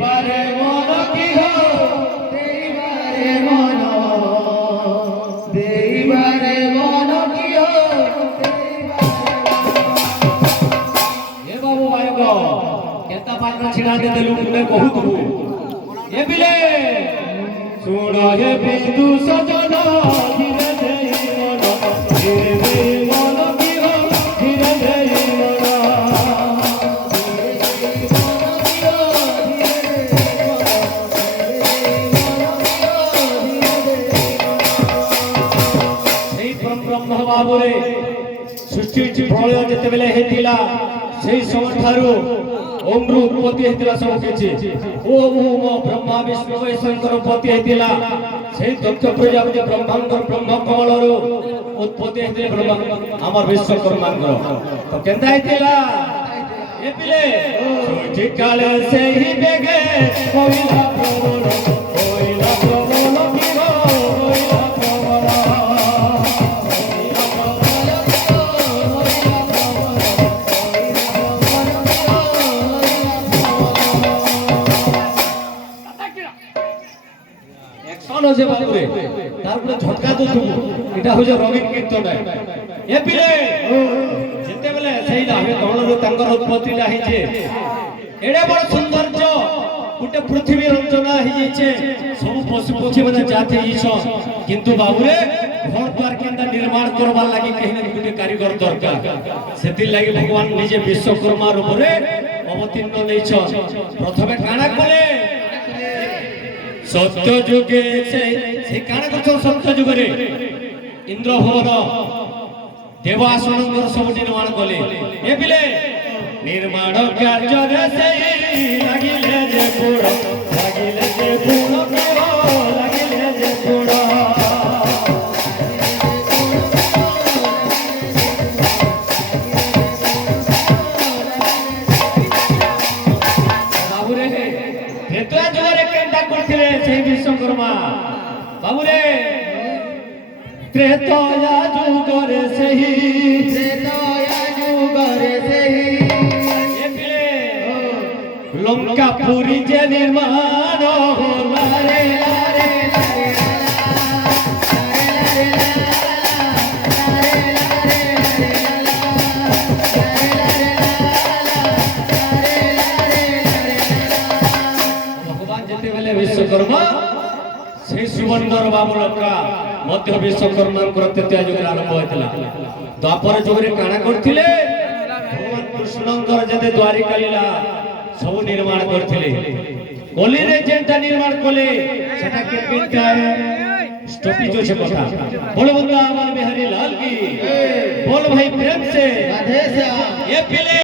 দেইবারে মন কি হো দেইবারে মন দেইবারে মন কি হো এ বাবু ভাইগ কেতা পাত্র ছিড়া দে দেলু তুমে কহুতু এ বিলে শুণ হে বিন্দু সজন ধীরে দেই মন ধীরে দেই মন কি হো ধীরে দেই মন ब्रह्म बाबुरे सृष्टि प्रलय जेतेबेले हेतिला सेही समय ठारू ओम रु उत्पत्ति हेतिला सब किछि ओम ओम ब्रह्मा विष्णु शंकर उत्पत्ति हेतिला सेही दक्ष प्रजापति ब्रह्मांकर ब्रह्म कमलरु उत्पत्ति हेतिले ब्रह्मा हमर विश्वकर्मांकर तो केनता हेतिला ए पिले सृष्टि काले सेही बेगे होइला प्रबल होइला प्रबल की हो होइला प्रबल যে বাবুরে তারপরে ঝটকা তো তুমি এটা হইছে রঙিন কীর্তন এ পিলে যেতে বেলে সেই লাভে তমলରୁ ତାଙ୍କର ଉତ୍ପତ୍ତିଟା ହେଇছে ଏଡେ ବଡ଼ ସୌନ୍ଦର୍ଯ୍ୟ ଗୋଟେ ପୃଥିବୀ ରଚନା ହେଇଯାଇଛି ସବୁ ପଶୁ ପକ୍ଷୀ ମାନେ ଜାତି ହେଇଛ କିନ୍ତୁ ବାବୁରେ ଘର ଦ୍ୱାର କେନ୍ତା ନିର୍ମାଣ କରବାର ଲାଗି କେହି ନା ଗୋଟେ କାରିଗର ଦରକାର ସେଥି ଲାଗି ଭଗବାନ ନିଜେ ବିଶ୍ୱକର୍ମା ରୂପରେ ଅବତୀର୍ଣ୍ଣ ନେଇଛ ପ୍ରଥମେ କାଣା କଲେ सत्य जुगे से काना करछो सत्य जुगरे इंद्र भवन देवासन सब निर्माण कले ए बिले निर्माण कार्य रे से लागिले जे पुड़ लागिले जे पुड़ के हो लागिले जे पुड़ बाबुरे हेतु जुगरे केंटा करथिले सेही विश्वकर्मा बाबुरे त्रेतया जुगरे सेही ए पिले लंकापुरी जे निर्माण होला रे रे विश्वकर्मा से सुवर्णर बाबुलका मध्य विश्वकर्मा तृतीय जुग आरंभ होइतला द्वापर जुग रे काना करथिले भगवान कृष्णंकर जते द्वारिका लीला सब निर्माण करथिले कली रे जेंटा निर्माण कले सेटा के बिनता स्टॉपी जो छे कथा बोल बंदा हमारे बिहारी लाल की बोल भाई प्रेम से राधे श्याम ये पिले